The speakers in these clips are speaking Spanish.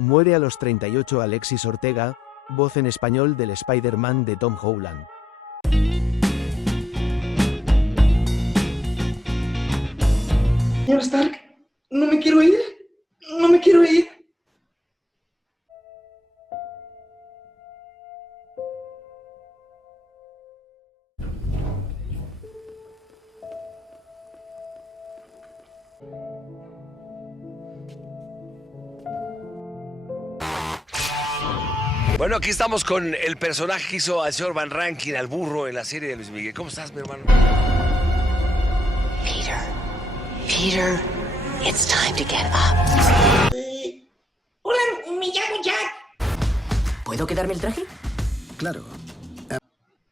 Muere a los 38 Alexis Ortega, voz en español del Spider-Man de Tom Holland. Señor Stark, no me quiero ir. No me quiero ir. Bueno, aquí estamos con el personaje que hizo al señor Van Rankin, al burro, en la serie de Luis Miguel. ¿Cómo estás, mi hermano? Peter, it's time to get up. Hola, me llamo Jack. ¿Puedo quedarme el traje? Claro.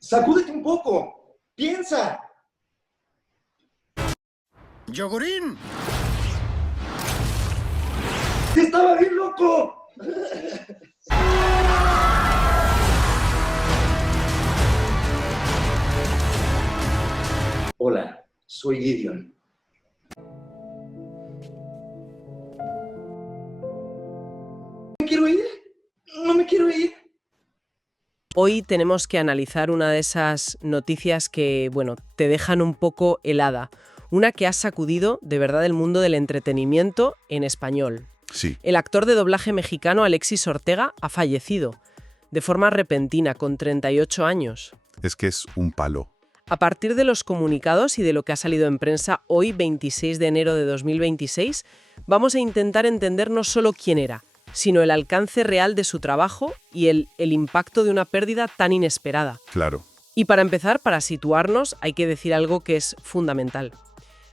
Sacúdete un poco. Piensa. ¡Yogurín! ¡Estaba bien loco! Hola, soy Gideon. ¿No me quiero ir? No me quiero ir. Hoy tenemos que analizar una de esas noticias que, bueno, te dejan un poco helada. Una que ha sacudido de verdad el mundo del entretenimiento en español. Sí. El actor de doblaje mexicano Alexis Ortega ha fallecido de forma repentina, con 38 años. Es que es un palo. A partir de los comunicados y de lo que ha salido en prensa hoy, 26 de enero de 2026, vamos a intentar entender no solo quién era, sino el alcance real de su trabajo y el impacto de una pérdida tan inesperada. Claro. Y para empezar, para situarnos, hay que decir algo que es fundamental.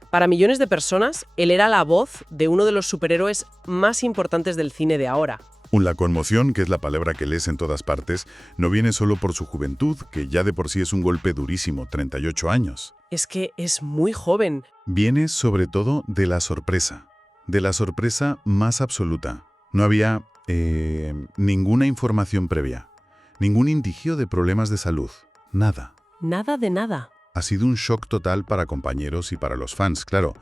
Para millones de personas, él era la voz de uno de los superhéroes más importantes del cine de ahora. La conmoción, que es la palabra que lees en todas partes, no viene solo por su juventud, que ya de por sí es un golpe durísimo, 38 años. Es que es muy joven. Viene sobre todo de la sorpresa más absoluta. No había ninguna información previa, ningún indicio de problemas de salud, nada. Nada de nada. Ha sido un shock total para compañeros y para los fans, claro.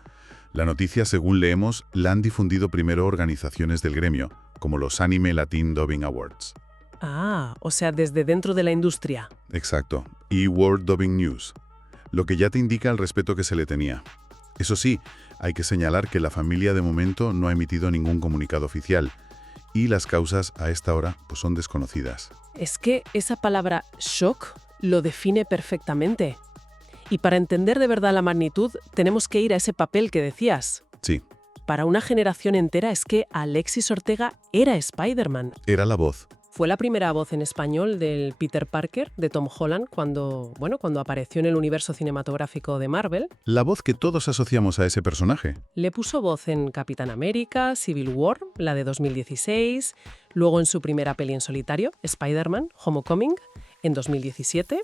La noticia, según leemos, la han difundido primero organizaciones del gremio, como los Anime Latin Dubbing Awards. Ah, o sea, desde dentro de la industria. Exacto, y World Dubbing News, lo que ya te indica el respeto que se le tenía. Eso sí, hay que señalar que la familia de momento no ha emitido ningún comunicado oficial, y las causas a esta hora pues son desconocidas. Es que esa palabra shock lo define perfectamente. Y para entender de verdad la magnitud, tenemos que ir a ese papel que decías. Sí. Para una generación entera es que Alexis Ortega era Spider-Man. Era la voz. Fue la primera voz en español del Peter Parker de Tom Holland cuando apareció en el universo cinematográfico de Marvel. La voz que todos asociamos a ese personaje. Le puso voz en Capitán América, Civil War, la de 2016, luego en su primera peli en solitario, Spider-Man, Homecoming, en 2017,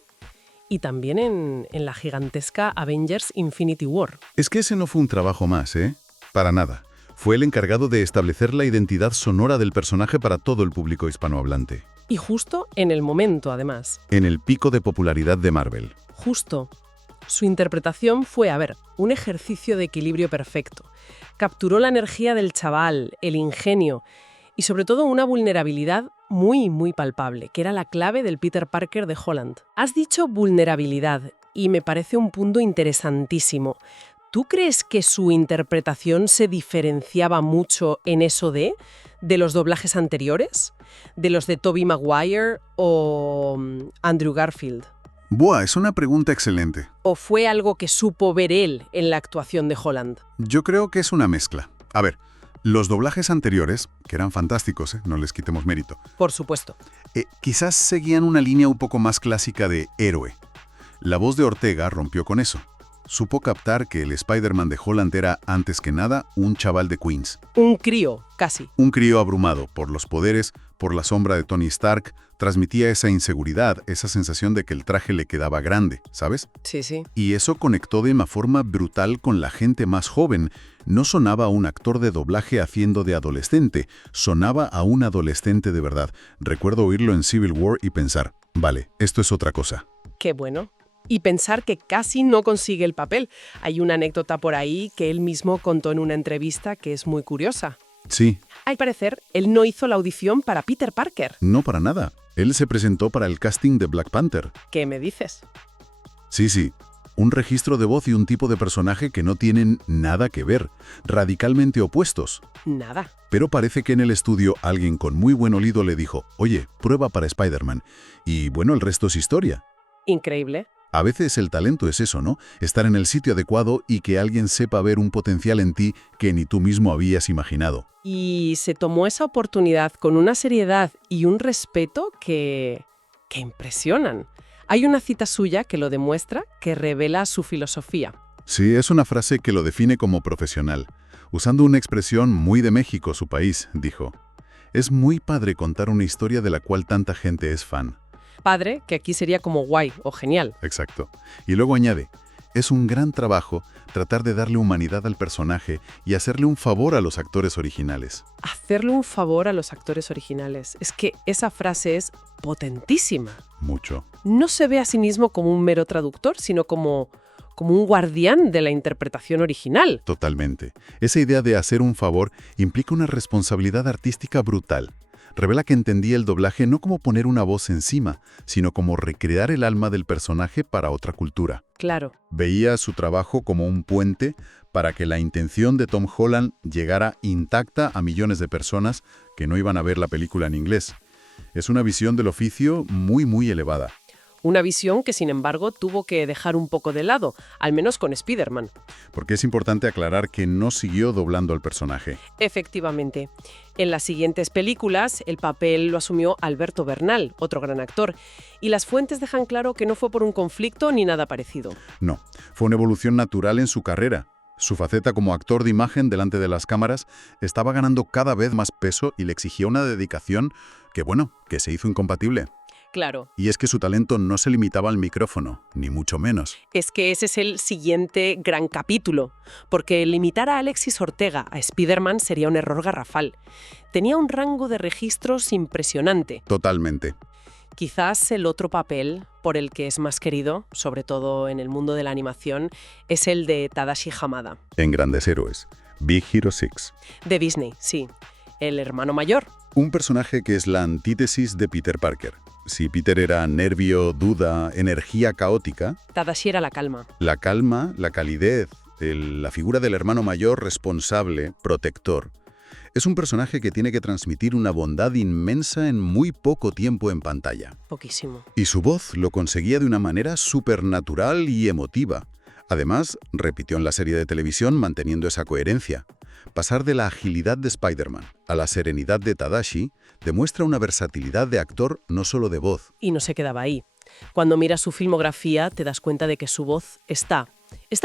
y también en la gigantesca Avengers Infinity War. Es que ese no fue un trabajo más, ¿eh? Para nada. Fue el encargado de establecer la identidad sonora del personaje para todo el público hispanohablante. Y justo en el momento, además. En el pico de popularidad de Marvel. Justo. Su interpretación fue, un ejercicio de equilibrio perfecto. Capturó la energía del chaval, el ingenio y sobre todo una vulnerabilidad muy, muy palpable, que era la clave del Peter Parker de Holland. Has dicho vulnerabilidad y me parece un punto interesantísimo. ¿Tú crees que su interpretación se diferenciaba mucho en eso de los doblajes anteriores? ¿De los de Tobey Maguire o Andrew Garfield? Buah, es una pregunta excelente. ¿O fue algo que supo ver él en la actuación de Holland? Yo creo que es una mezcla. A ver, los doblajes anteriores, que eran fantásticos, no les quitemos mérito. Por supuesto. Quizás seguían una línea un poco más clásica de héroe. La voz de Ortega rompió con eso. Supo captar que el Spider-Man de Holland era, antes que nada, un chaval de Queens. Un crío, casi. Un crío abrumado por los poderes, por la sombra de Tony Stark, transmitía esa inseguridad, esa sensación de que el traje le quedaba grande, ¿sabes? Sí, sí. Y eso conectó de una forma brutal con la gente más joven. No sonaba a un actor de doblaje haciendo de adolescente, sonaba a un adolescente de verdad. Recuerdo oírlo en Civil War y pensar, vale, esto es otra cosa. Qué bueno. Y pensar que casi no consigue el papel. Hay una anécdota por ahí que él mismo contó en una entrevista que es muy curiosa. Sí, Al parecer, él no hizo la audición para Peter Parker. no para nada. Él se presentó para el casting de Black Panther. ¿Qué me dices? Sí. Un registro de voz y un tipo de personaje que no tienen nada que ver, radicalmente opuestos. Nada. Pero parece que en el estudio alguien con muy buen oído le dijo, oye, prueba para Spider-Man. Y bueno, el resto es historia. Increíble. A veces el talento es eso, ¿no? Estar en el sitio adecuado y que alguien sepa ver un potencial en ti que ni tú mismo habías imaginado. Y se tomó esa oportunidad con una seriedad y un respeto que impresionan. Hay una cita suya que lo demuestra, que revela su filosofía. Sí, es una frase que lo define como profesional. Usando una expresión muy de México, su país, dijo, es muy padre contar una historia de la cual tanta gente es fan. Padre, que aquí sería como guay o genial. Exacto. Y luego añade, es un gran trabajo tratar de darle humanidad al personaje y hacerle un favor a los actores originales. Hacerle un favor a los actores originales. Es que esa frase es potentísima. Mucho. No se ve a sí mismo como un mero traductor, sino como un guardián de la interpretación original. Totalmente. Esa idea de hacer un favor implica una responsabilidad artística brutal. Revela que entendía el doblaje no como poner una voz encima, sino como recrear el alma del personaje para otra cultura. Claro. Veía su trabajo como un puente para que la intención de Tom Holland llegara intacta a millones de personas que no iban a ver la película en inglés. Es una visión del oficio muy, muy elevada. Una visión que, sin embargo, tuvo que dejar un poco de lado, al menos con Spider-Man. Porque es importante aclarar que no siguió doblando al personaje. Efectivamente. En las siguientes películas, el papel lo asumió Alberto Bernal, otro gran actor, y las fuentes dejan claro que no fue por un conflicto ni nada parecido. No, fue una evolución natural en su carrera. Su faceta como actor de imagen delante de las cámaras estaba ganando cada vez más peso y le exigía una dedicación que se hizo incompatible. Claro. Y es que su talento no se limitaba al micrófono, ni mucho menos. Es que ese es el siguiente gran capítulo, porque limitar a Alexis Ortega a Spider-Man sería un error garrafal. Tenía un rango de registros impresionante. Totalmente. Quizás el otro papel por el que es más querido, sobre todo en el mundo de la animación, es el de Tadashi Hamada. En Grandes Héroes, Big Hero 6. De Disney, sí. El hermano mayor. Un personaje que es la antítesis de Peter Parker. Si Peter era nervio, duda, energía caótica, Tadashi era la calma. la calma, la calidez, la figura del hermano mayor responsable, protector. Es un personaje que tiene que transmitir una bondad inmensa en muy poco tiempo en pantalla. Poquísimo. Y su voz lo conseguía de una manera supernatural y emotiva. Además, repitió en la serie de televisión manteniendo esa coherencia. Pasar de la agilidad de Spider-Man a la serenidad de Tadashi demuestra una versatilidad de actor no solo de voz. Y no se quedaba ahí. Cuando miras su filmografía te das cuenta de que su voz está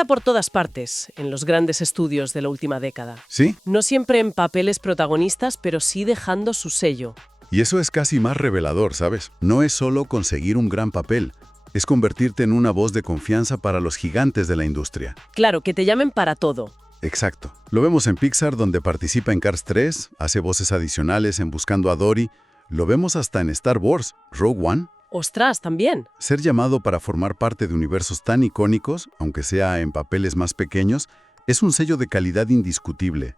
por todas partes, en los grandes estudios de la última década. ¿Sí? No siempre en papeles protagonistas, pero sí dejando su sello. Y eso es casi más revelador, ¿sabes? No es solo conseguir un gran papel, es convertirte en una voz de confianza para los gigantes de la industria. Claro, que te llamen para todo. Exacto. Lo vemos en Pixar, donde participa en Cars 3, hace voces adicionales en Buscando a Dory. Lo vemos hasta en Star Wars, Rogue One. ¡Ostras, también! Ser llamado para formar parte de universos tan icónicos, aunque sea en papeles más pequeños, es un sello de calidad indiscutible.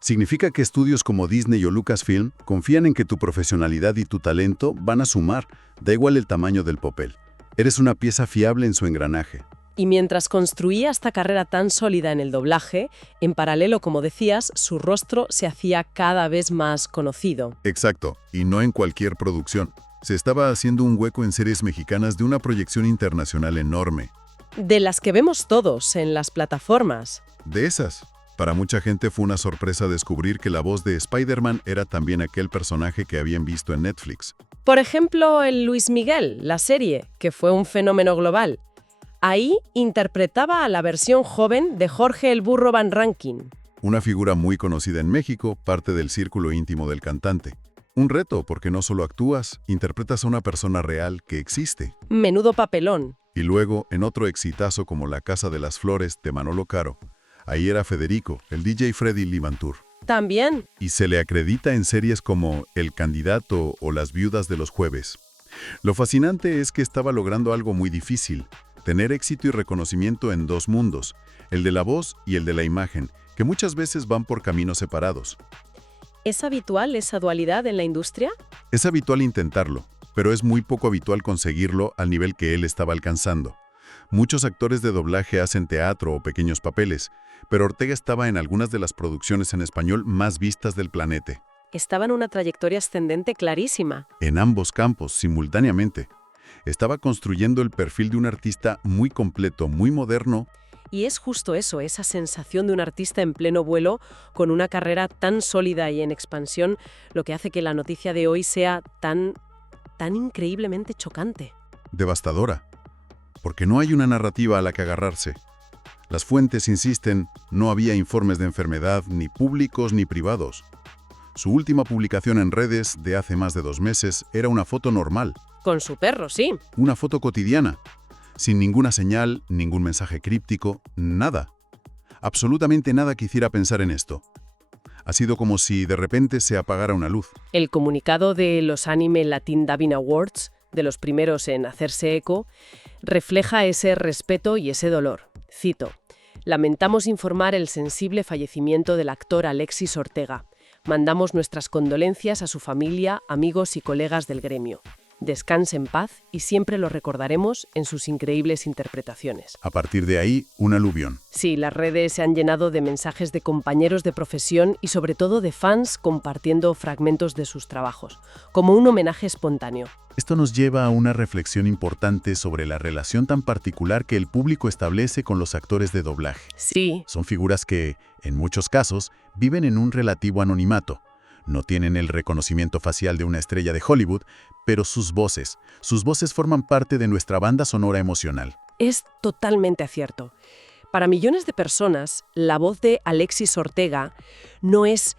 Significa que estudios como Disney o Lucasfilm confían en que tu profesionalidad y tu talento van a sumar, da igual el tamaño del papel. Eres una pieza fiable en su engranaje. Y mientras construía esta carrera tan sólida en el doblaje, en paralelo, como decías, su rostro se hacía cada vez más conocido. Exacto, y no en cualquier producción. Se estaba haciendo un hueco en series mexicanas de una proyección internacional enorme. De las que vemos todos en las plataformas. De esas. Para mucha gente fue una sorpresa descubrir que la voz de Spider-Man era también aquel personaje que habían visto en Netflix. Por ejemplo, en Luis Miguel, la serie, que fue un fenómeno global. Ahí interpretaba a la versión joven de Jorge el Burro Van Rankin. Una figura muy conocida en México, parte del círculo íntimo del cantante. Un reto, porque no solo actúas, interpretas a una persona real que existe. Menudo papelón. Y luego, en otro exitazo como La Casa de las Flores de Manolo Caro, ahí era Federico, el DJ Freddy Limantur. También. Y se le acredita en series como El Candidato o Las Viudas de los Jueves. Lo fascinante es que estaba logrando algo muy difícil, tener éxito y reconocimiento en dos mundos, el de la voz y el de la imagen, que muchas veces van por caminos separados. ¿Es habitual esa dualidad en la industria? Es habitual intentarlo, pero es muy poco habitual conseguirlo al nivel que él estaba alcanzando. Muchos actores de doblaje hacen teatro o pequeños papeles, pero Ortega estaba en algunas de las producciones en español más vistas del planeta. Estaba en una trayectoria ascendente clarísima. En ambos campos, simultáneamente. Estaba construyendo el perfil de un artista muy completo, muy moderno. Y es justo eso, esa sensación de un artista en pleno vuelo, con una carrera tan sólida y en expansión, lo que hace que la noticia de hoy sea tan increíblemente chocante. Devastadora. Porque no hay una narrativa a la que agarrarse. Las fuentes insisten, no había informes de enfermedad ni públicos ni privados. Su última publicación en redes, de hace más de 2 meses, era una foto normal. Con su perro, sí. Una foto cotidiana. Sin ninguna señal, ningún mensaje críptico, nada. Absolutamente nada que hiciera pensar en esto. Ha sido como si de repente se apagara una luz. El comunicado de los Anime Latin Dubbing Awards, de los primeros en hacerse eco, refleja ese respeto y ese dolor. Cito: «Lamentamos informar el sensible fallecimiento del actor Alexis Ortega. Mandamos nuestras condolencias a su familia, amigos y colegas del gremio. Descanse en paz y siempre lo recordaremos en sus increíbles interpretaciones». A partir de ahí, un aluvión. Sí, las redes se han llenado de mensajes de compañeros de profesión y sobre todo de fans compartiendo fragmentos de sus trabajos, como un homenaje espontáneo. Esto nos lleva a una reflexión importante sobre la relación tan particular que el público establece con los actores de doblaje. Sí. Son figuras que, en muchos casos, viven en un relativo anonimato. No tienen el reconocimiento facial de una estrella de Hollywood, pero sus voces forman parte de nuestra banda sonora emocional. Es totalmente cierto. Para millones de personas, la voz de Alexis Ortega no es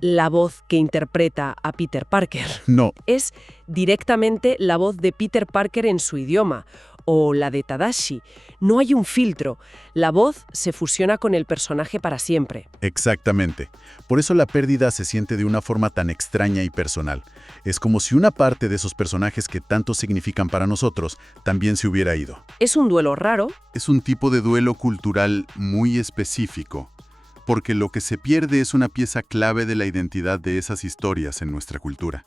la voz que interpreta a Peter Parker. No. Es directamente la voz de Peter Parker en su idioma, o la de Tadashi. No hay un filtro. La voz se fusiona con el personaje para siempre. Exactamente. Por eso la pérdida se siente de una forma tan extraña y personal. Es como si una parte de esos personajes que tanto significan para nosotros también se hubiera ido. Es un duelo raro. Es un tipo de duelo cultural muy específico, porque lo que se pierde es una pieza clave de la identidad de esas historias en nuestra cultura.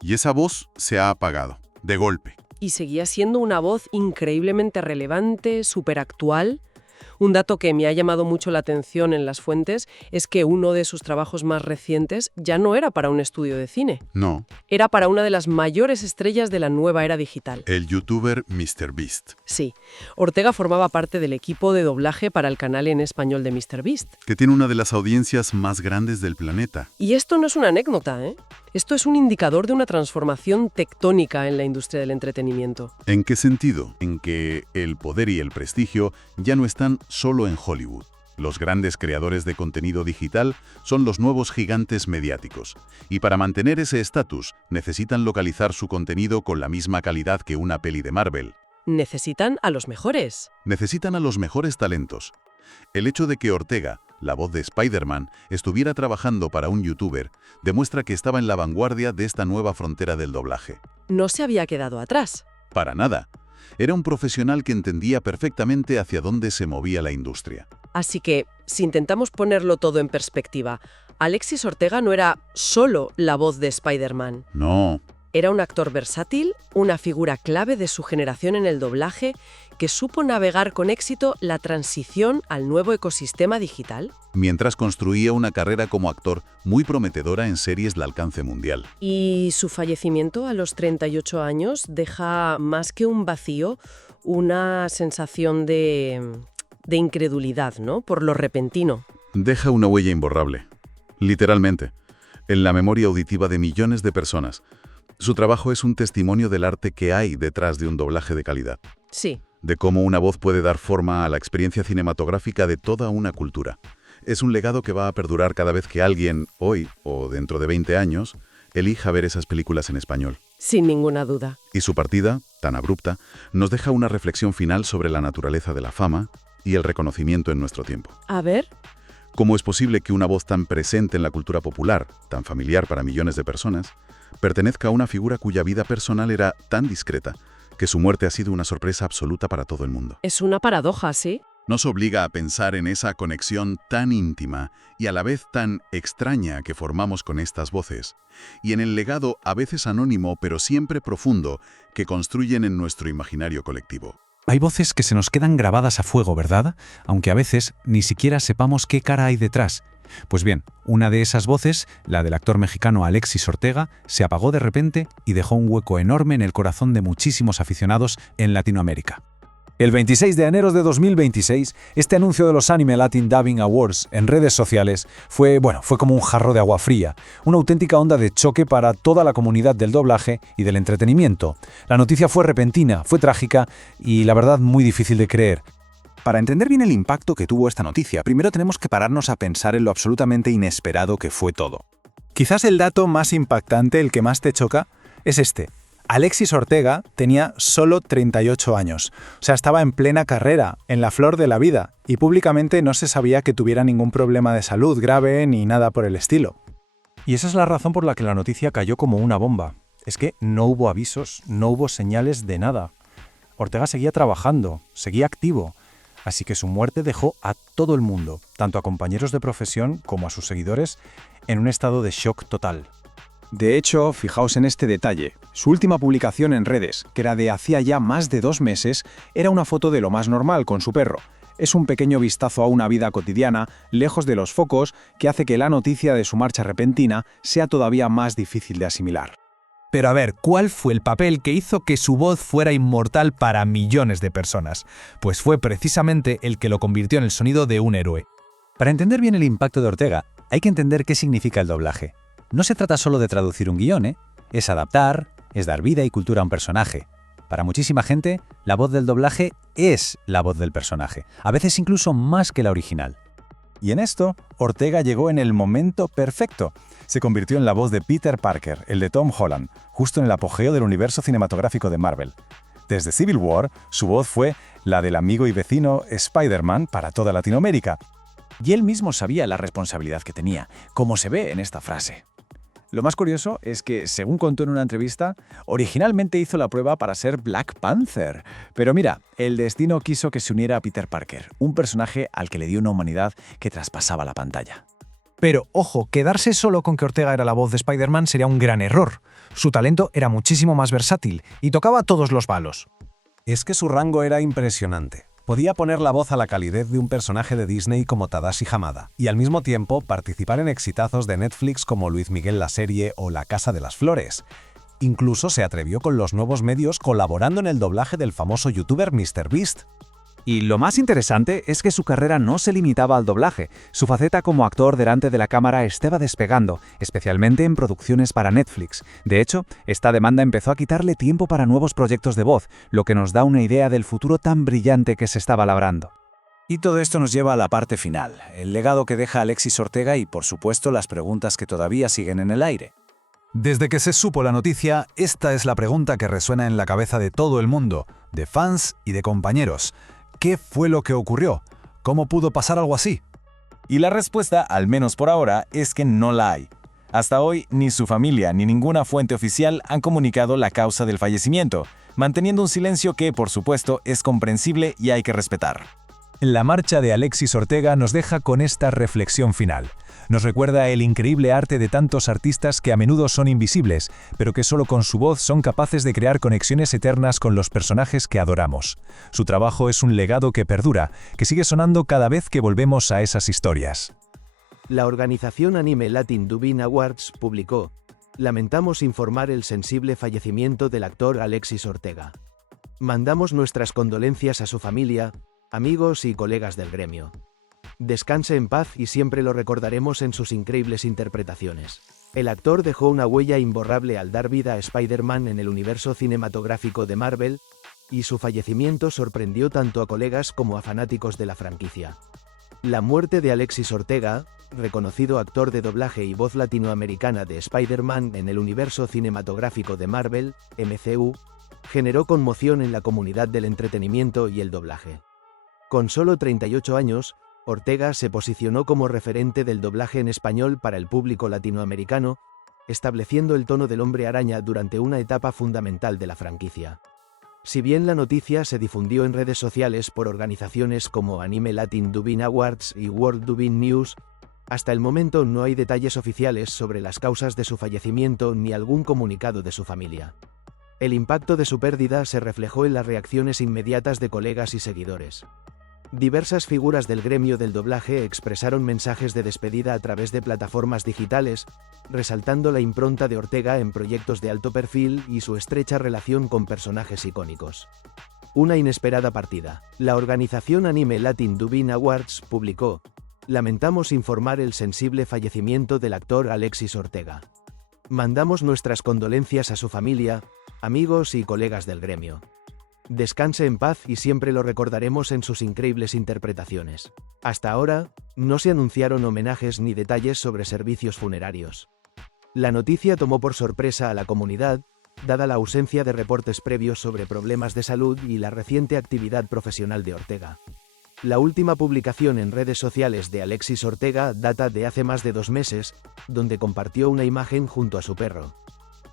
Y esa voz se ha apagado, de golpe. Y seguía siendo una voz increíblemente relevante, superactual. Un dato que me ha llamado mucho la atención en las fuentes es que uno de sus trabajos más recientes ya no era para un estudio de cine. No. Era para una de las mayores estrellas de la nueva era digital. El youtuber MrBeast. Sí. Ortega formaba parte del equipo de doblaje para el canal en español de MrBeast. Que tiene una de las audiencias más grandes del planeta. Y esto no es una anécdota, ¿eh? Esto es un indicador de una transformación tectónica en la industria del entretenimiento. ¿En qué sentido? En que el poder y el prestigio ya no están solo en Hollywood. Los grandes creadores de contenido digital son los nuevos gigantes mediáticos. Y para mantener ese estatus, necesitan localizar su contenido con la misma calidad que una peli de Marvel. Necesitan a los mejores. Necesitan a los mejores talentos. El hecho de que Ortega, la voz de Spider-Man, estuviera trabajando para un youtuber, demuestra que estaba en la vanguardia de esta nueva frontera del doblaje. No se había quedado atrás. Para nada. Era un profesional que entendía perfectamente hacia dónde se movía la industria. Así que, si intentamos ponerlo todo en perspectiva, Alexis Ortega no era solo la voz de Spider-Man. No. Era un actor versátil, una figura clave de su generación en el doblaje, que supo navegar con éxito la transición al nuevo ecosistema digital. Mientras construía una carrera como actor muy prometedora en series de alcance mundial. Y su fallecimiento a los 38 años deja más que un vacío, una sensación de incredulidad, ¿no? Por lo repentino. Deja una huella imborrable, literalmente, en la memoria auditiva de millones de personas. Su trabajo es un testimonio del arte que hay detrás de un doblaje de calidad. Sí. De cómo una voz puede dar forma a la experiencia cinematográfica de toda una cultura. Es un legado que va a perdurar cada vez que alguien, hoy o dentro de 20 años, elija ver esas películas en español. Sin ninguna duda. Y su partida, tan abrupta, nos deja una reflexión final sobre la naturaleza de la fama y el reconocimiento en nuestro tiempo. A ver. ¿Cómo es posible que una voz tan presente en la cultura popular, tan familiar para millones de personas, pertenezca a una figura cuya vida personal era tan discreta que su muerte ha sido una sorpresa absoluta para todo el mundo? Es una paradoja, ¿sí? Nos obliga a pensar en esa conexión tan íntima y a la vez tan extraña que formamos con estas voces, y en el legado a veces anónimo pero siempre profundo que construyen en nuestro imaginario colectivo. Hay voces que se nos quedan grabadas a fuego, ¿verdad? Aunque a veces ni siquiera sepamos qué cara hay detrás. Pues bien, una de esas voces, la del actor mexicano Alexis Ortega, se apagó de repente y dejó un hueco enorme en el corazón de muchísimos aficionados en Latinoamérica. El 26 de enero de 2026, este anuncio de los Anime Latin Dubbing Awards en redes sociales fue como un jarro de agua fría, una auténtica onda de choque para toda la comunidad del doblaje y del entretenimiento. La noticia fue repentina, fue trágica y, la verdad, muy difícil de creer. Para entender bien el impacto que tuvo esta noticia, primero tenemos que pararnos a pensar en lo absolutamente inesperado que fue todo. Quizás el dato más impactante, el que más te choca, es este. Alexis Ortega tenía solo 38 años, o sea, estaba en plena carrera, en la flor de la vida, y públicamente no se sabía que tuviera ningún problema de salud grave ni nada por el estilo. Y esa es la razón por la que la noticia cayó como una bomba. Es que no hubo avisos, no hubo señales de nada. Ortega seguía trabajando, seguía activo, así que su muerte dejó a todo el mundo, tanto a compañeros de profesión como a sus seguidores, en un estado de shock total. De hecho, fijaos en este detalle. Su última publicación en redes, que era de hacía ya más de 2 meses, era una foto de lo más normal con su perro. Es un pequeño vistazo a una vida cotidiana, lejos de los focos, que hace que la noticia de su marcha repentina sea todavía más difícil de asimilar. Pero a ver, ¿cuál fue el papel que hizo que su voz fuera inmortal para millones de personas? Pues fue precisamente el que lo convirtió en el sonido de un héroe. Para entender bien el impacto de Ortega, hay que entender qué significa el doblaje. No se trata solo de traducir un guión, es adaptar, es dar vida y cultura a un personaje. Para muchísima gente, la voz del doblaje es la voz del personaje, a veces incluso más que la original. Y en esto, Ortega llegó en el momento perfecto. Se convirtió en la voz de Peter Parker, el de Tom Holland, justo en el apogeo del universo cinematográfico de Marvel. Desde Civil War, su voz fue la del amigo y vecino Spider-Man para toda Latinoamérica. Y él mismo sabía la responsabilidad que tenía, como se ve en esta frase. Lo más curioso es que, según contó en una entrevista, originalmente hizo la prueba para ser Black Panther. Pero mira, el destino quiso que se uniera a Peter Parker, un personaje al que le dio una humanidad que traspasaba la pantalla. Pero, ojo, quedarse solo con que Ortega era la voz de Spider-Man sería un gran error. Su talento era muchísimo más versátil y tocaba todos los palos. Es que su rango era impresionante. Podía poner la voz a la calidez de un personaje de Disney como Tadashi Hamada y al mismo tiempo participar en exitazos de Netflix como Luis Miguel la serie o La Casa de las Flores. Incluso se atrevió con los nuevos medios colaborando en el doblaje del famoso youtuber MrBeast. Y lo más interesante es que su carrera no se limitaba al doblaje. Su faceta como actor delante de la cámara estaba despegando, especialmente en producciones para Netflix. De hecho, esta demanda empezó a quitarle tiempo para nuevos proyectos de voz, lo que nos da una idea del futuro tan brillante que se estaba labrando. Y todo esto nos lleva a la parte final, el legado que deja Alexis Ortega y, por supuesto, las preguntas que todavía siguen en el aire. Desde que se supo la noticia, esta es la pregunta que resuena en la cabeza de todo el mundo, de fans y de compañeros. ¿Qué fue lo que ocurrió? ¿Cómo pudo pasar algo así? Y la respuesta, al menos por ahora, es que no la hay. Hasta hoy, ni su familia ni ninguna fuente oficial han comunicado la causa del fallecimiento, manteniendo un silencio que, por supuesto, es comprensible y hay que respetar. La marcha de Alexis Ortega nos deja con esta reflexión final. Nos recuerda el increíble arte de tantos artistas que a menudo son invisibles, pero que solo con su voz son capaces de crear conexiones eternas con los personajes que adoramos. Su trabajo es un legado que perdura, que sigue sonando cada vez que volvemos a esas historias. La organización Anime Latin Dubbing Awards publicó: lamentamos informar el sensible fallecimiento del actor Alexis Ortega. Mandamos nuestras condolencias a su familia, amigos y colegas del gremio. Descanse en paz y siempre lo recordaremos en sus increíbles interpretaciones. El actor dejó una huella imborrable al dar vida a Spider-Man en el universo cinematográfico de Marvel, y su fallecimiento sorprendió tanto a colegas como a fanáticos de la franquicia. La muerte de Alexis Ortega, reconocido actor de doblaje y voz latinoamericana de Spider-Man en el universo cinematográfico de Marvel, MCU, generó conmoción en la comunidad del entretenimiento y el doblaje. Con solo 38 años, Ortega se posicionó como referente del doblaje en español para el público latinoamericano, estableciendo el tono del Hombre Araña durante una etapa fundamental de la franquicia. Si bien la noticia se difundió en redes sociales por organizaciones como Anime Latin Dubbing Awards y World Dubbing News, hasta el momento no hay detalles oficiales sobre las causas de su fallecimiento ni algún comunicado de su familia. El impacto de su pérdida se reflejó en las reacciones inmediatas de colegas y seguidores. Diversas figuras del gremio del doblaje expresaron mensajes de despedida a través de plataformas digitales, resaltando la impronta de Ortega en proyectos de alto perfil y su estrecha relación con personajes icónicos. Una inesperada partida. La organización Anime Latin Dubbing Awards publicó: "Lamentamos informar el sensible fallecimiento del actor Alexis Ortega. Mandamos nuestras condolencias a su familia, amigos y colegas del gremio. Descanse en paz y siempre lo recordaremos en sus increíbles interpretaciones". Hasta ahora, no se anunciaron homenajes ni detalles sobre servicios funerarios. La noticia tomó por sorpresa a la comunidad, dada la ausencia de reportes previos sobre problemas de salud y la reciente actividad profesional de Ortega. La última publicación en redes sociales de Alexis Ortega data de hace más de 2 meses, donde compartió una imagen junto a su perro.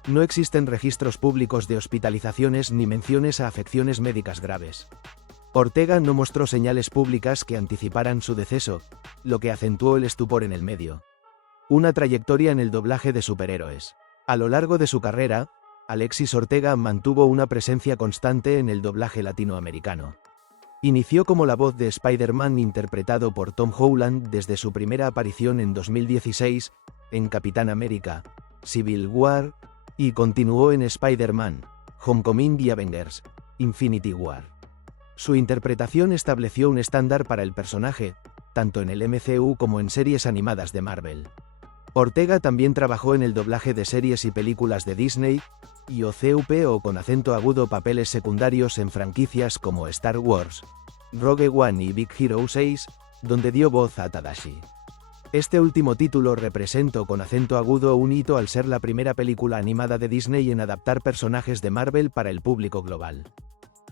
No existen registros públicos de hospitalizaciones ni menciones a afecciones médicas graves. Ortega no mostró señales públicas que anticiparan su deceso, lo que acentuó el estupor en el medio. Una trayectoria en el doblaje de superhéroes. A lo largo de su carrera, Alexis Ortega mantuvo una presencia constante en el doblaje latinoamericano. Inició como la voz de Spider-Man interpretado por Tom Holland desde su primera aparición en 2016, en Capitán América, Civil War, y continuó en Spider-Man, Homecoming y Avengers, Infinity War. Su interpretación estableció un estándar para el personaje, tanto en el MCU como en series animadas de Marvel. Ortega también trabajó en el doblaje de series y películas de Disney, y OCP o con acento agudo papeles secundarios en franquicias como Star Wars, Rogue One y Big Hero 6, donde dio voz a Tadashi. Este último título representó con acento agudo un hito al ser la primera película animada de Disney en adaptar personajes de Marvel para el público global.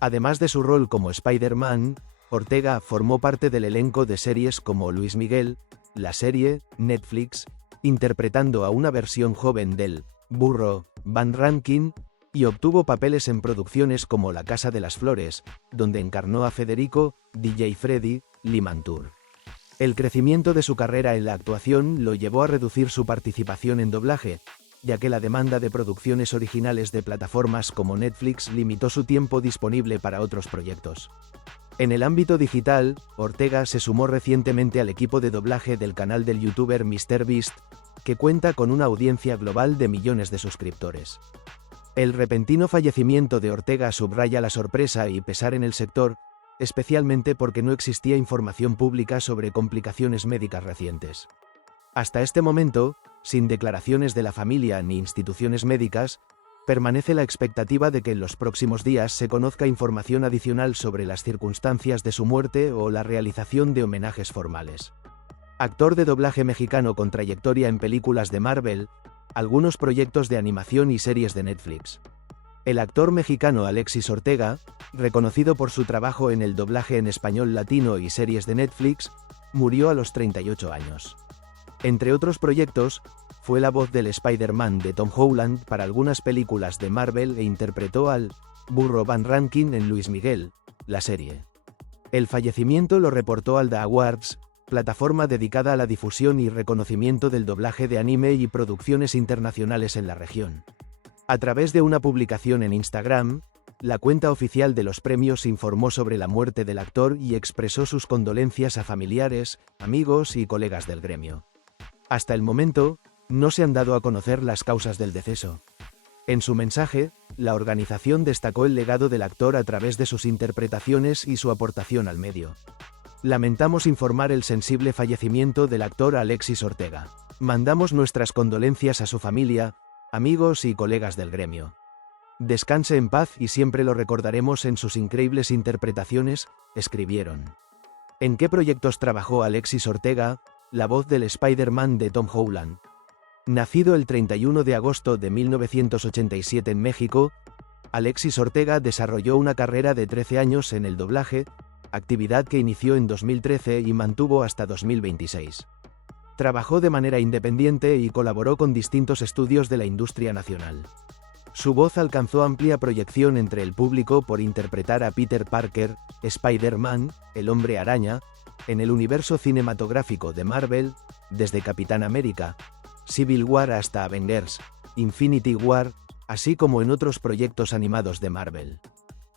Además de su rol como Spider-Man, Ortega formó parte del elenco de series como Luis Miguel, la serie, Netflix, interpretando a una versión joven del burro, Van Rankin, y obtuvo papeles en producciones como La Casa de las Flores, donde encarnó a Federico, DJ Freddy, Limantur. El crecimiento de su carrera en la actuación lo llevó a reducir su participación en doblaje, ya que la demanda de producciones originales de plataformas como Netflix limitó su tiempo disponible para otros proyectos. En el ámbito digital, Ortega se sumó recientemente al equipo de doblaje del canal del youtuber MrBeast, que cuenta con una audiencia global de millones de suscriptores. El repentino fallecimiento de Ortega subraya la sorpresa y pesar en el sector, especialmente porque no existía información pública sobre complicaciones médicas recientes. Hasta este momento, sin declaraciones de la familia ni instituciones médicas, permanece la expectativa de que en los próximos días se conozca información adicional sobre las circunstancias de su muerte o la realización de homenajes formales. Actor de doblaje mexicano con trayectoria en películas de Marvel, algunos proyectos de animación y series de Netflix. El actor mexicano Alexis Ortega, reconocido por su trabajo en el doblaje en español latino y series de Netflix, murió a los 38 años. Entre otros proyectos, fue la voz del Spider-Man de Tom Holland para algunas películas de Marvel e interpretó al burro Van Rankin en Luis Miguel, la serie. El fallecimiento lo reportó Alda Awards, plataforma dedicada a la difusión y reconocimiento del doblaje de anime y producciones internacionales en la región. A través de una publicación en Instagram, la cuenta oficial de los premios informó sobre la muerte del actor y expresó sus condolencias a familiares, amigos y colegas del gremio. Hasta el momento, no se han dado a conocer las causas del deceso. En su mensaje, la organización destacó el legado del actor a través de sus interpretaciones y su aportación al medio. Lamentamos informar el sensible fallecimiento del actor Alexis Ortega. Mandamos nuestras condolencias a su familia, amigos y colegas del gremio. Descanse en paz y siempre lo recordaremos en sus increíbles interpretaciones, escribieron. ¿En qué proyectos trabajó Alexis Ortega, la voz del Spider-Man de Tom Holland? Nacido el 31 de agosto de 1987 en México, Alexis Ortega desarrolló una carrera de 13 años en el doblaje, actividad que inició en 2013 y mantuvo hasta 2026. Trabajó de manera independiente y colaboró con distintos estudios de la industria nacional. Su voz alcanzó amplia proyección entre el público por interpretar a Peter Parker, Spider-Man, el Hombre Araña, en el universo cinematográfico de Marvel, desde Capitán América, Civil War hasta Avengers, Infinity War, así como en otros proyectos animados de Marvel.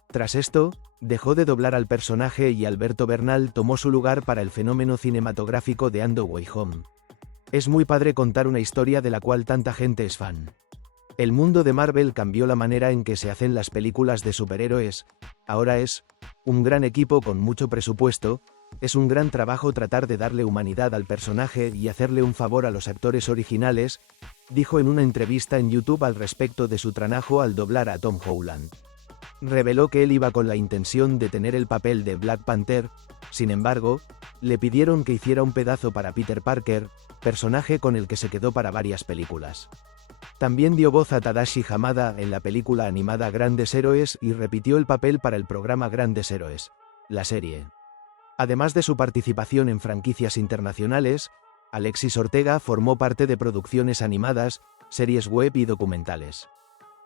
Tras esto, dejó de doblar al personaje y Alberto Bernal tomó su lugar para el fenómeno cinematográfico de No Way Home. Es muy padre contar una historia de la cual tanta gente es fan. El mundo de Marvel cambió la manera en que se hacen las películas de superhéroes, ahora es un gran equipo con mucho presupuesto, es un gran trabajo tratar de darle humanidad al personaje y hacerle un favor a los actores originales, dijo en una entrevista en YouTube al respecto de su trabajo al doblar a Tom Holland. Reveló que él iba con la intención de tener el papel de Black Panther, sin embargo, le pidieron que hiciera un pedazo para Peter Parker, personaje con el que se quedó para varias películas. También dio voz a Tadashi Hamada en la película animada Grandes Héroes y repitió el papel para el programa Grandes Héroes, la serie. Además de su participación en franquicias internacionales, Alexis Ortega formó parte de producciones animadas, series web y documentales.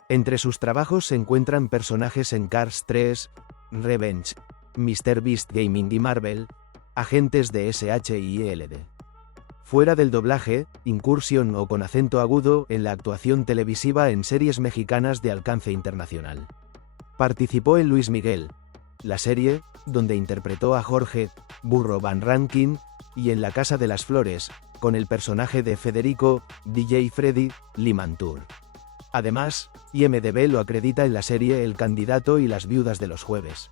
Entre sus trabajos se encuentran personajes en Cars 3, Revenge, Mr. Beast Gaming y Marvel, agentes de SHIELD. Fuera del doblaje, incursión o con acento agudo en la actuación televisiva en series mexicanas de alcance internacional. Participó en Luis Miguel, la serie, donde interpretó a Jorge, Burro Van Rankin, y en La Casa de las Flores, con el personaje de Federico, DJ Freddy, Limantur. Además, IMDb lo acredita en la serie El Candidato y Las Viudas de los Jueves.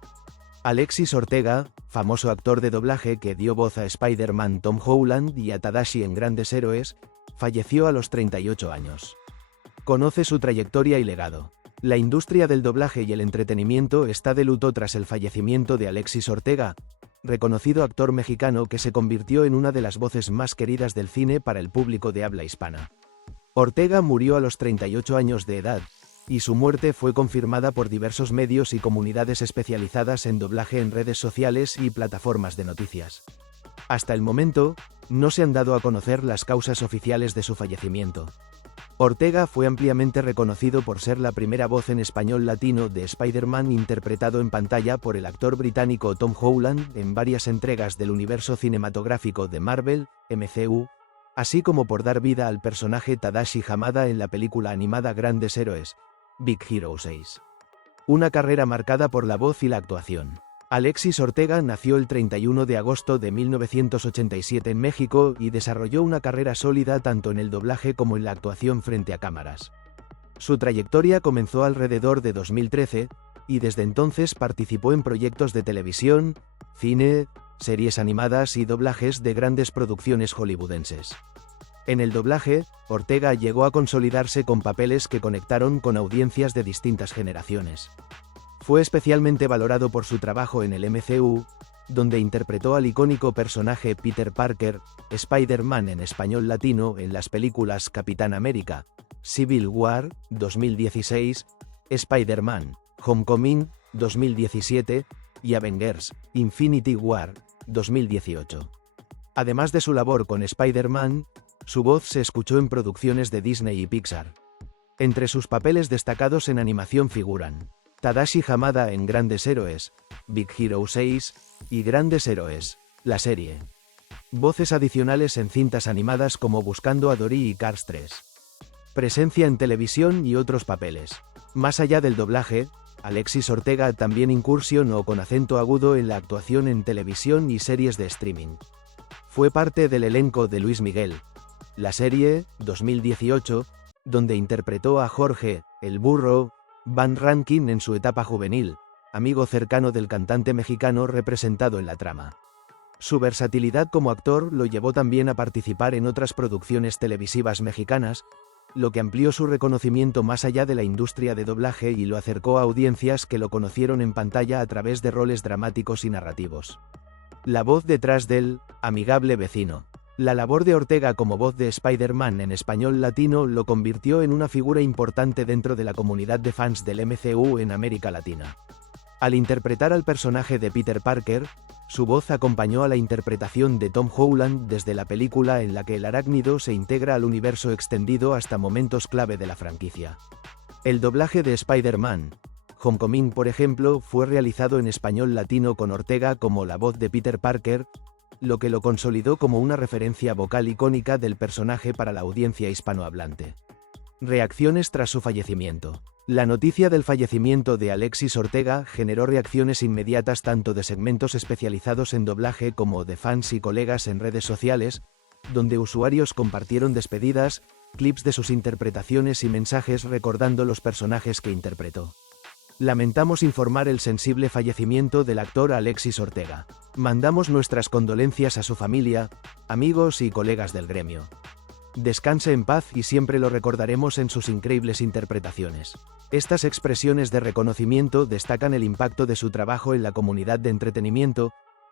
Alexis Ortega, famoso actor de doblaje que dio voz a Spider-Man Tom Holland y a Tadashi en Grandes Héroes, falleció a los 38 años. Conoce su trayectoria y legado. La industria del doblaje y el entretenimiento está de luto tras el fallecimiento de Alexis Ortega, reconocido actor mexicano que se convirtió en una de las voces más queridas del cine para el público de habla hispana. Ortega murió a los 38 años de edad, y su muerte fue confirmada por diversos medios y comunidades especializadas en doblaje en redes sociales y plataformas de noticias. Hasta el momento, no se han dado a conocer las causas oficiales de su fallecimiento. Ortega fue ampliamente reconocido por ser la primera voz en español latino de Spider-Man interpretado en pantalla por el actor británico Tom Holland en varias entregas del universo cinematográfico de Marvel, MCU, así como por dar vida al personaje Tadashi Hamada en la película animada Grandes Héroes, Big Hero 6. Una carrera marcada por la voz y la actuación. Alexis Ortega nació el 31 de agosto de 1987 en México y desarrolló una carrera sólida tanto en el doblaje como en la actuación frente a cámaras. Su trayectoria comenzó alrededor de 2013, y desde entonces participó en proyectos de televisión, cine, series animadas y doblajes de grandes producciones hollywoodenses. En el doblaje, Ortega llegó a consolidarse con papeles que conectaron con audiencias de distintas generaciones. Fue especialmente valorado por su trabajo en el MCU, donde interpretó al icónico personaje Peter Parker, Spider-Man en español latino en las películas Capitán América, Civil War, 2016, Spider-Man, Homecoming, 2017, y Avengers, Infinity War, 2018. Además de su labor con Spider-Man, su voz se escuchó en producciones de Disney y Pixar. Entre sus papeles destacados en animación figuran Tadashi Hamada en Grandes Héroes, Big Hero 6, y Grandes Héroes, la serie. Voces adicionales en cintas animadas como Buscando a Dory y Cars 3. Presencia en televisión y otros papeles. Más allá del doblaje, Alexis Ortega también incursionó con acento agudo en la actuación en televisión y series de streaming. Fue parte del elenco de Luis Miguel, la serie, 2018, donde interpretó a Jorge, el Burro, Van Rankin en su etapa juvenil, amigo cercano del cantante mexicano representado en la trama. Su versatilidad como actor lo llevó también a participar en otras producciones televisivas mexicanas, lo que amplió su reconocimiento más allá de la industria de doblaje y lo acercó a audiencias que lo conocieron en pantalla a través de roles dramáticos y narrativos. La voz detrás del amigable vecino. La labor de Ortega como voz de Spider-Man en español latino lo convirtió en una figura importante dentro de la comunidad de fans del MCU en América Latina. Al interpretar al personaje de Peter Parker, su voz acompañó a la interpretación de Tom Holland desde la película en la que el arácnido se integra al universo extendido hasta momentos clave de la franquicia. El doblaje de Spider-Man Homecoming, por ejemplo, fue realizado en español latino con Ortega como la voz de Peter Parker, lo que lo consolidó como una referencia vocal icónica del personaje para la audiencia hispanohablante. Reacciones tras su fallecimiento. La noticia del fallecimiento de Alexis Ortega generó reacciones inmediatas tanto de segmentos especializados en doblaje como de fans y colegas en redes sociales, donde usuarios compartieron despedidas, clips de sus interpretaciones y mensajes recordando los personajes que interpretó. Lamentamos informar el sensible fallecimiento del actor Alexis Ortega. Mandamos nuestras condolencias a su familia, amigos y colegas del gremio. Descanse en paz y siempre lo recordaremos en sus increíbles interpretaciones. Estas expresiones de reconocimiento destacan el impacto de su trabajo en la comunidad de entretenimiento,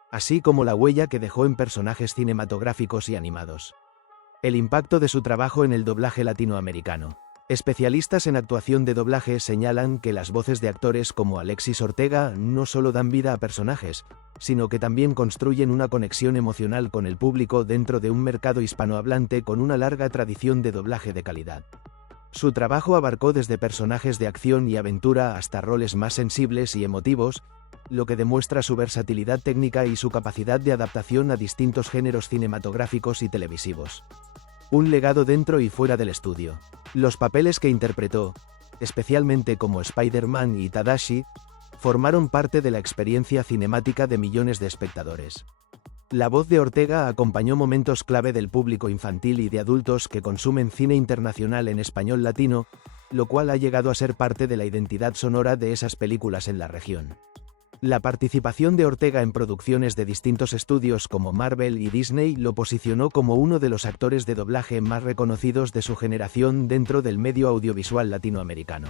así como la huella que dejó en personajes cinematográficos y animados. El impacto de su trabajo en el doblaje latinoamericano. Especialistas en actuación de doblaje señalan que las voces de actores como Alexis Ortega no solo dan vida a personajes, sino que también construyen una conexión emocional con el público dentro de un mercado hispanohablante con una larga tradición de doblaje de calidad. Su trabajo abarcó desde personajes de acción y aventura hasta roles más sensibles y emotivos, lo que demuestra su versatilidad técnica y su capacidad de adaptación a distintos géneros cinematográficos y televisivos. Un legado dentro y fuera del estudio. Los papeles que interpretó, especialmente como Spider-Man y Tadashi, formaron parte de la experiencia cinemática de millones de espectadores. La voz de Ortega acompañó momentos clave del público infantil y de adultos que consumen cine internacional en español latino, lo cual ha llegado a ser parte de la identidad sonora de esas películas en la región. La participación de Ortega en producciones de distintos estudios como Marvel y Disney lo posicionó como uno de los actores de doblaje más reconocidos de su generación dentro del medio audiovisual latinoamericano.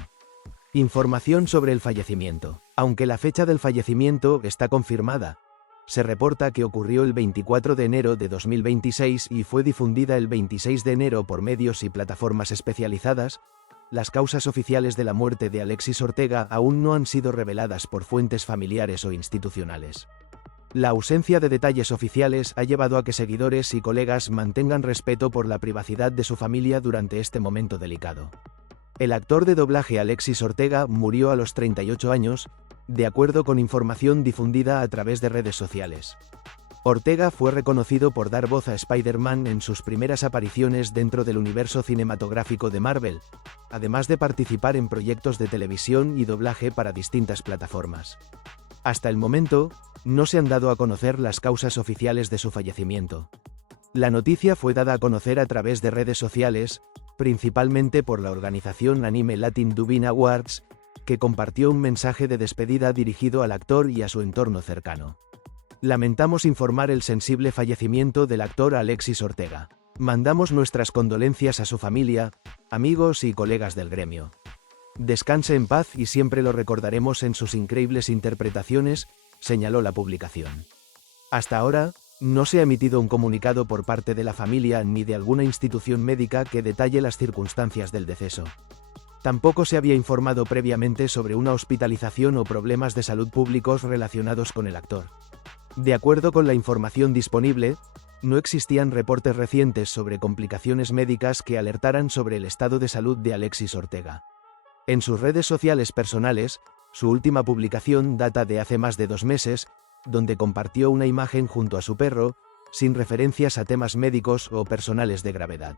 Información sobre el fallecimiento. Aunque la fecha del fallecimiento está confirmada, se reporta que ocurrió el 24 de enero de 2026 y fue difundida el 26 de enero por medios y plataformas especializadas. Las causas oficiales de la muerte de Alexis Ortega aún no han sido reveladas por fuentes familiares o institucionales. La ausencia de detalles oficiales ha llevado a que seguidores y colegas mantengan respeto por la privacidad de su familia durante este momento delicado. El actor de doblaje Alexis Ortega murió a los 38 años, de acuerdo con información difundida a través de redes sociales. Ortega fue reconocido por dar voz a Spider-Man en sus primeras apariciones dentro del universo cinematográfico de Marvel, además de participar en proyectos de televisión y doblaje para distintas plataformas. Hasta el momento, no se han dado a conocer las causas oficiales de su fallecimiento. La noticia fue dada a conocer a través de redes sociales, principalmente por la organización Anime Latin Dubbing Awards, que compartió un mensaje de despedida dirigido al actor y a su entorno cercano. Lamentamos informar el sensible fallecimiento del actor Alexis Ortega. Mandamos nuestras condolencias a su familia, amigos y colegas del gremio. Descanse en paz y siempre lo recordaremos en sus increíbles interpretaciones, señaló la publicación. Hasta ahora, no se ha emitido un comunicado por parte de la familia ni de alguna institución médica que detalle las circunstancias del deceso. Tampoco se había informado previamente sobre una hospitalización o problemas de salud públicos relacionados con el actor. De acuerdo con la información disponible, no existían reportes recientes sobre complicaciones médicas que alertaran sobre el estado de salud de Alexis Ortega. En sus redes sociales personales, su última publicación data de hace más de 2 meses, donde compartió una imagen junto a su perro, sin referencias a temas médicos o personales de gravedad.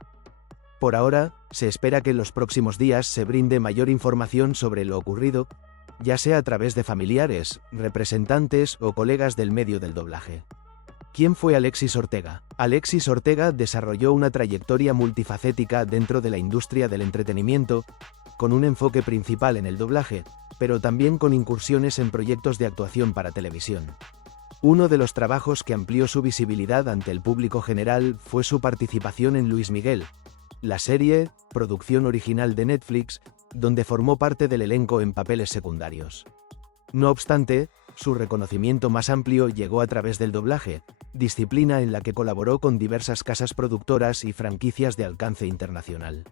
Por ahora, se espera que en los próximos días se brinde mayor información sobre lo ocurrido, ya sea a través de familiares, representantes o colegas del medio del doblaje. ¿Quién fue Alexis Ortega? Alexis Ortega desarrolló una trayectoria multifacética dentro de la industria del entretenimiento, con un enfoque principal en el doblaje, pero también con incursiones en proyectos de actuación para televisión. Uno de los trabajos que amplió su visibilidad ante el público general fue su participación en Luis Miguel, la serie, producción original de Netflix, donde formó parte del elenco en papeles secundarios. No obstante, su reconocimiento más amplio llegó a través del doblaje, disciplina en la que colaboró con diversas casas productoras y franquicias de alcance internacional.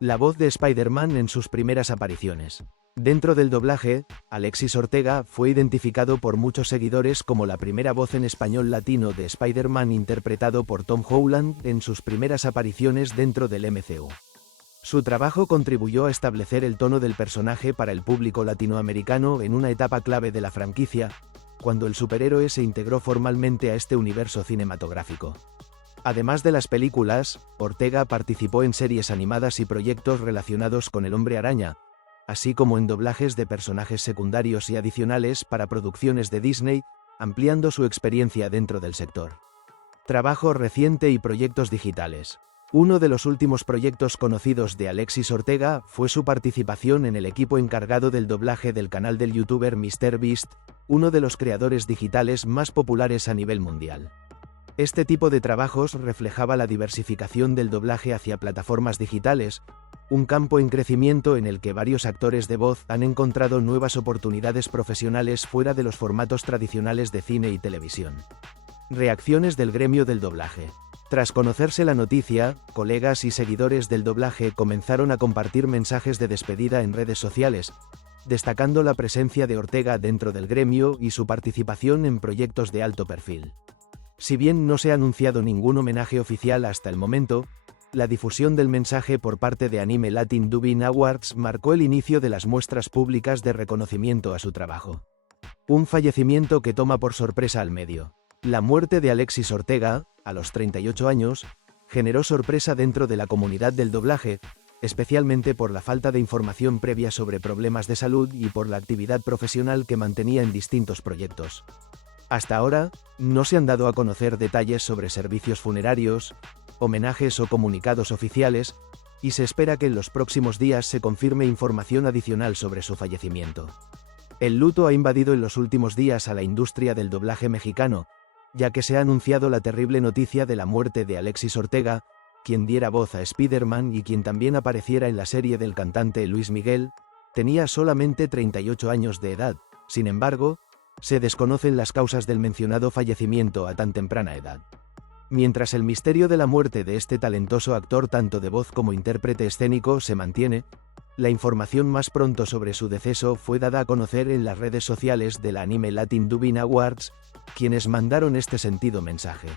La voz de Spider-Man en sus primeras apariciones. Dentro del doblaje, Alexis Ortega fue identificado por muchos seguidores como la primera voz en español latino de Spider-Man interpretado por Tom Holland en sus primeras apariciones dentro del MCU. Su trabajo contribuyó a establecer el tono del personaje para el público latinoamericano en una etapa clave de la franquicia, cuando el superhéroe se integró formalmente a este universo cinematográfico. Además de las películas, Ortega participó en series animadas y proyectos relacionados con el Hombre Araña, así como en doblajes de personajes secundarios y adicionales para producciones de Disney, ampliando su experiencia dentro del sector. Trabajo reciente y proyectos digitales. Uno de los últimos proyectos conocidos de Alexis Ortega fue su participación en el equipo encargado del doblaje del canal del youtuber MrBeast, uno de los creadores digitales más populares a nivel mundial. Este tipo de trabajos reflejaba la diversificación del doblaje hacia plataformas digitales, un campo en crecimiento en el que varios actores de voz han encontrado nuevas oportunidades profesionales fuera de los formatos tradicionales de cine y televisión. Reacciones del gremio del doblaje. Tras conocerse la noticia, colegas y seguidores del doblaje comenzaron a compartir mensajes de despedida en redes sociales, destacando la presencia de Ortega dentro del gremio y su participación en proyectos de alto perfil. Si bien no se ha anunciado ningún homenaje oficial hasta el momento, la difusión del mensaje por parte de Anime Latin Dubbing Awards marcó el inicio de las muestras públicas de reconocimiento a su trabajo. Un fallecimiento que toma por sorpresa al medio. La muerte de Alexis Ortega, a los 38 años, generó sorpresa dentro de la comunidad del doblaje, especialmente por la falta de información previa sobre problemas de salud y por la actividad profesional que mantenía en distintos proyectos. Hasta ahora, no se han dado a conocer detalles sobre servicios funerarios, homenajes o comunicados oficiales, y se espera que en los próximos días se confirme información adicional sobre su fallecimiento. El luto ha invadido en los últimos días a la industria del doblaje mexicano, ya que se ha anunciado la terrible noticia de la muerte de Alexis Ortega, quien diera voz a Spider-Man y quien también apareciera en la serie del cantante Luis Miguel. Tenía solamente 38 años de edad. Sin embargo, se desconocen las causas del mencionado fallecimiento a tan temprana edad. Mientras el misterio de la muerte de este talentoso actor tanto de voz como intérprete escénico se mantiene, la información más pronto sobre su deceso fue dada a conocer en las redes sociales de la Anime Latin Dubbing Awards, quienes mandaron este sentido mensaje.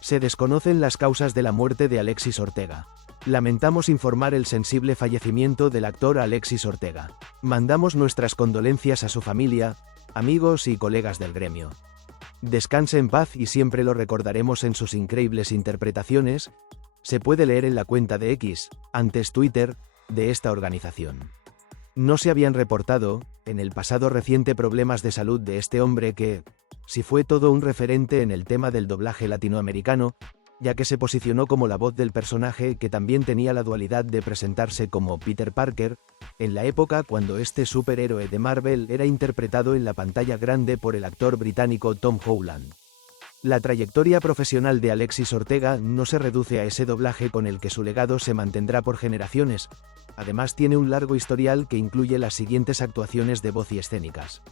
Se desconocen las causas de la muerte de Alexis Ortega. Lamentamos informar el sensible fallecimiento del actor Alexis Ortega. Mandamos nuestras condolencias a su familia, amigos y colegas del gremio. Descanse en paz y siempre lo recordaremos en sus increíbles interpretaciones. Se puede leer en la cuenta de X, antes Twitter, de esta organización. No se habían reportado, en el pasado reciente, problemas de salud de este hombre que, si fue todo un referente en el tema del doblaje latinoamericano, ya que se posicionó como la voz del personaje que también tenía la dualidad de presentarse como Peter Parker, en la época cuando este superhéroe de Marvel era interpretado en la pantalla grande por el actor británico Tom Holland. La trayectoria profesional de Alexis Ortega no se reduce a ese doblaje con el que su legado se mantendrá por generaciones. Además tiene un largo historial que incluye las siguientes actuaciones de voz y escénicas.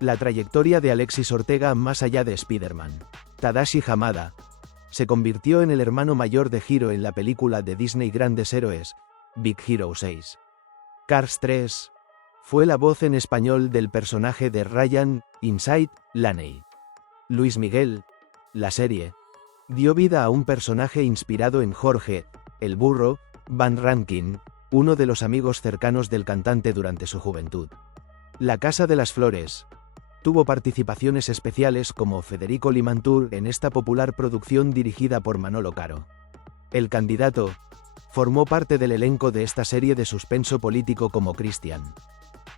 La trayectoria de Alexis Ortega más allá de Spider-Man. Tadashi Hamada se convirtió en el hermano mayor de Hiro en la película de Disney Grandes Héroes, Big Hero 6. Cars 3 fue la voz en español del personaje de Ryan, Inside Laney. Luis Miguel, la serie, dio vida a un personaje inspirado en Jorge, el burro, Van Rankin, uno de los amigos cercanos del cantante durante su juventud. La Casa de las Flores tuvo participaciones especiales como Federico Limantur en esta popular producción dirigida por Manolo Caro. El Candidato formó parte del elenco de esta serie de suspenso político como Cristian.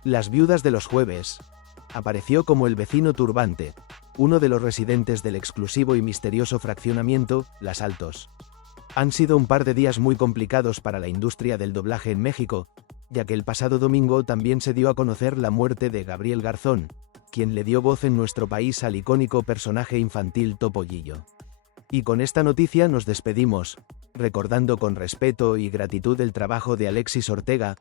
Las Viudas de los Jueves apareció como el vecino turbante, uno de los residentes del exclusivo y misterioso fraccionamiento Las Altos. Han sido un par de días muy complicados para la industria del doblaje en México, ya que el pasado domingo también se dio a conocer la muerte de Gabriel Garzón, quien le dio voz en nuestro país al icónico personaje infantil Topollillo. Y con esta noticia nos despedimos, recordando con respeto y gratitud el trabajo de Alexis Ortega,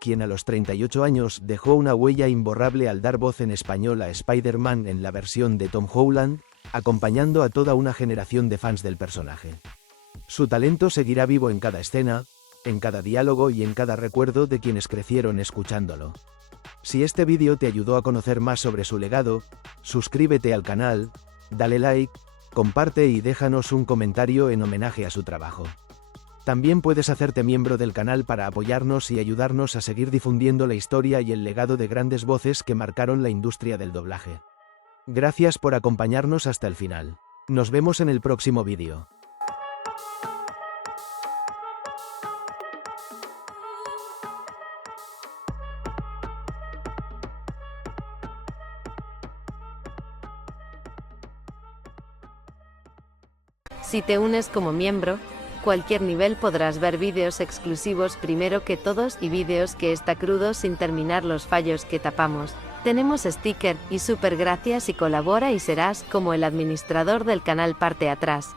quien a los 38 años dejó una huella imborrable al dar voz en español a Spider-Man en la versión de Tom Holland, acompañando a toda una generación de fans del personaje. Su talento seguirá vivo en cada escena, en cada diálogo y en cada recuerdo de quienes crecieron escuchándolo. Si este vídeo te ayudó a conocer más sobre su legado, suscríbete al canal, dale like, comparte y déjanos un comentario en homenaje a su trabajo. También puedes hacerte miembro del canal para apoyarnos y ayudarnos a seguir difundiendo la historia y el legado de grandes voces que marcaron la industria del doblaje. Gracias por acompañarnos hasta el final. Nos vemos en el próximo vídeo. Si te unes como miembro, cualquier nivel podrás ver vídeos exclusivos primero que todos y vídeos que está crudo sin terminar los fallos que tapamos. Tenemos sticker y super gracias y colabora y serás como el administrador del canal parte atrás.